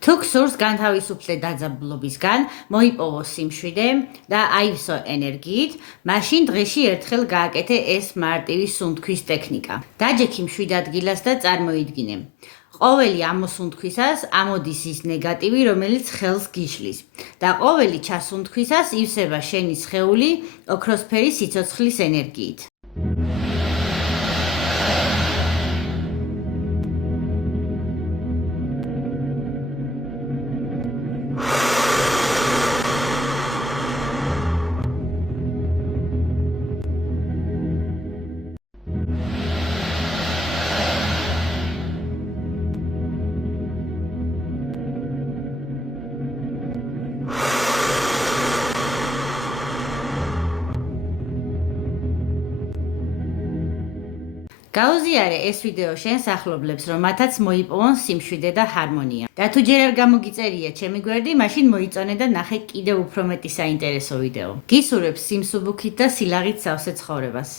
თუ გსურს განთავისუფლდე დაძაბულობისგან, მოიპოვო სიმშვიდე და აივსო ენერგიით, მაშინ დღეში ერთხელ გააკეთე ეს მარტივი სუნთქვის ტექნიკა. დაჯექი მშვიდ ადგილას და წარმოიდგინე. ყოველი ამოსუნთქვისას ამოდის ის ნეგატივი, რომელიც ხელს გიშლის და ყოველი ჩასუნთქვისას ივსება შენი სხეული ოქროსფერი სიცოცხლის ენერგიით. გაუზიარე ეს ვიდეო შენს ახლობლებს, რომ მათაც მოიპოვონ სიმშვიდე და ჰარმონია. და თუ ჯერ არ გამოგიწერია ჩემი გვერდი, მაშინ მოიწონე და ნახე კიდევ უფრო მეტი საინტერესო ვიდეო. გისურვებ სიმსუბუქით და სილაღით სავსე ცხოვრებას.